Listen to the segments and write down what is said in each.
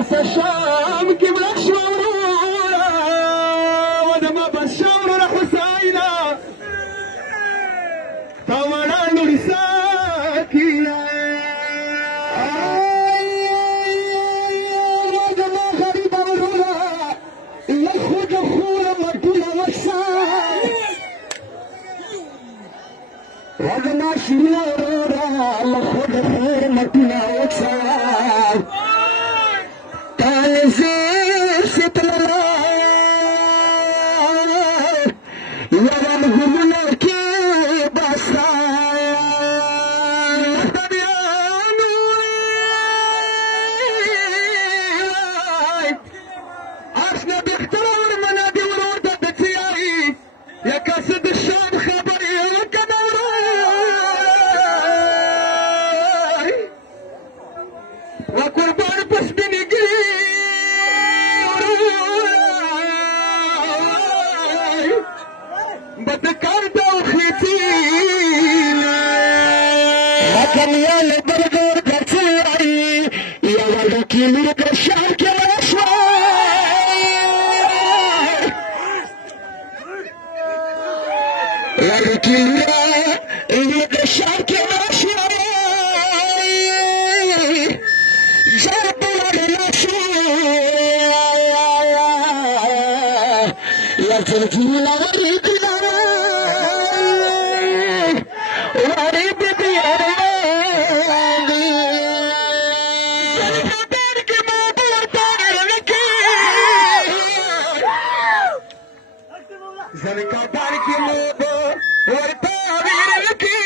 بس الشام قبلك شورورا ودما بس شورورا حسينا طولا نرساكيا ودما غريبا ورورا يخرج خورا مدولا وكسا ودما شريا ورورا يخرج خورا مدولا وكسا زير ستلنا يوم همنا كي باسا دبيانو عشنا بيخترور منادي ورور تبتياري يا كاسد الشام خبري وكدوري وقربان بس بنجي بتكرت وخيتينا لكن يا البربر بتوعي يا ولدك يلوك الشعب كلا شوي يا ولدك يلوك الشعب كلا شوي جابوا لنا شوي يا تركينا وريدنا وريد بيراني سلفاتك ما بورتار لكي سلفاتك ما بورتار لكي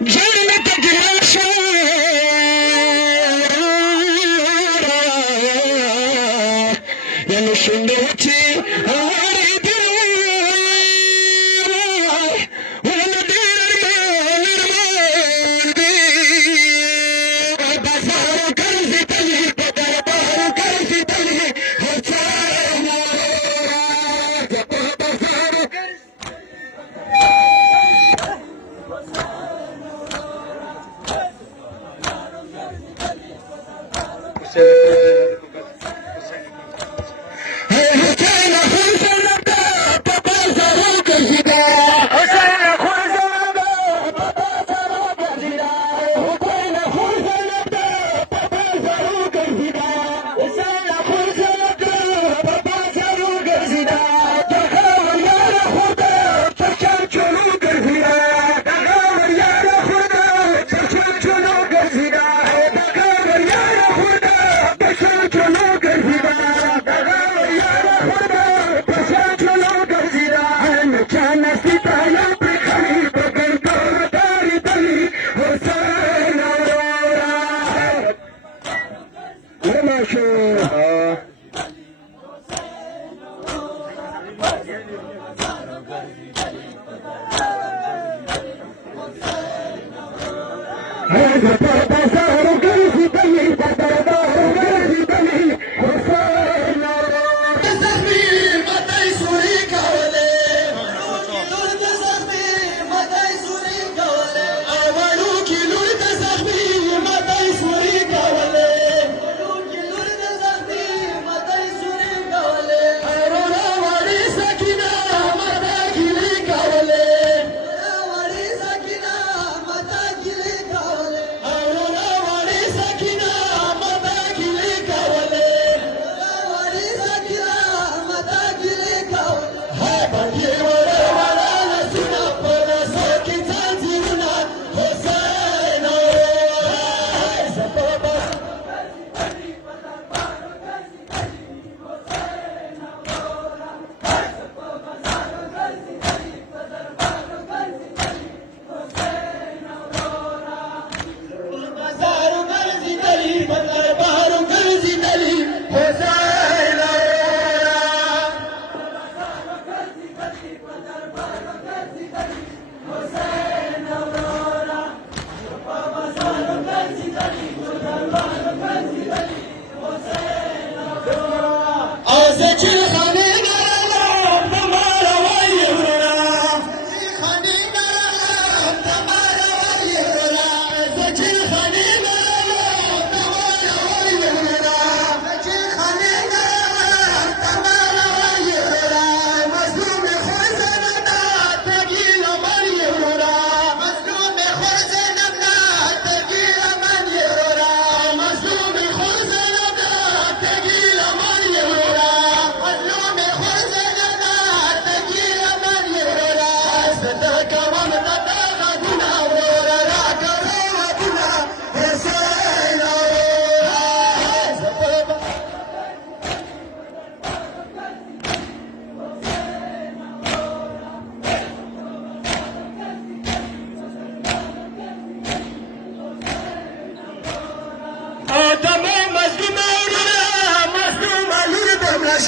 جنتك يا نشندوتي أريد ولدير المال بازار كرزي تلي بازار كرزي تلي هتسانا بازار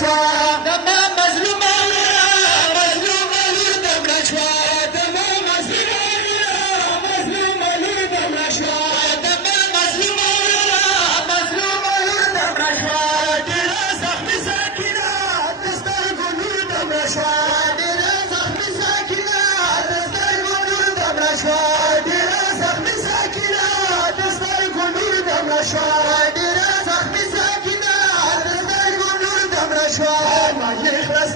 شوا دما مظلومه مظلومه لور دمړه شوا دما مظلومه لور دمړه شوا دما مظلومه لور دمړه شوا ډېره زخمي ساکینه د سترګو لور دمړه شوا ډېره زخمي ساکینه د سترګو لور دمړه شوا ډېره زخمي ساکینه د سترګو لور دمړه شوا ډېره زخمي ساکینه د سترګو لور دمړه شوا مالې خلاص